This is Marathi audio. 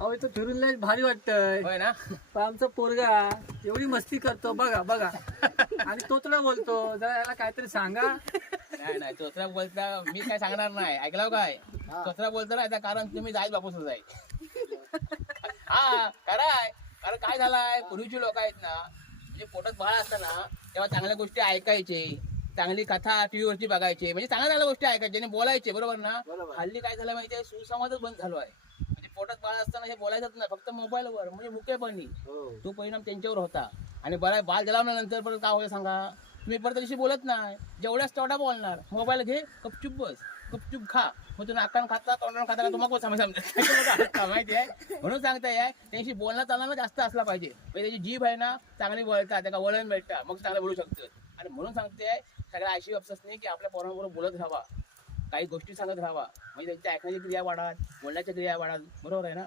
अहो इथं फिरून लय भारी वाटतंय. होय ना? पण आमचा पोरगा एवढी मस्ती करतो बघा बघा. आणि तोतडा बोलतो जरा याला काहीतरी सांगा. नाही नाही बोलता मी काय सांगणार नाही. ऐकला काय? तोत्रा बोलतो ना आता कारण तुम्ही जाईल बापूस जाईल हा खराय. कारण काय झालाय पूर्वीची लोक आहेत ना म्हणजे पोटात बाळ असताना तेव्हा चांगल्या गोष्टी ऐकायचे चांगली कथा टीव्हीवरती बघायचे म्हणजे चांगल्या चांगल्या गोष्टी ऐकायचे आणि बोलायचे बरोबर ना. हल्ली काय झालं माहितीये? सुसंवादच बंद झालो आहे. पोटात बाळ असताना हे बोलायचंच नाही फक्त मोबाईलवर म्हणजे मुकेपणी तो परिणाम त्यांच्यावर होता. आणि बरा बाल जलावल्यानंतर परत काय होतं सांगा? तुम्ही परत त्याच्याशी बोलत नाही. जेवढ्याच तेवढा बोलणार मोबाईल घे गपचूप बस गपचूप खा. मग तुम्ही नाकान खाता तोंडानं खाता तुम्हाला समजा माहिती आहे? म्हणून सांगताय त्यांशी बोलणं चालणं जास्त असला पाहिजे. म्हणजे त्याची जीभ आहे ना चांगली वळतात त्याला वळण भेटतात मग चांगलं बोलू शकतं. आणि म्हणून सांगते सगळ्या आशी नाही की आपल्या पोरांबरोबर बोलत राहावा. काही गोष्टी सांगत राहावा. म्हणजे त्यांच्या ऐकण्याची क्रिया वाढात बोलण्याच्या क्रिया वाढाल. बरोबर आहे ना?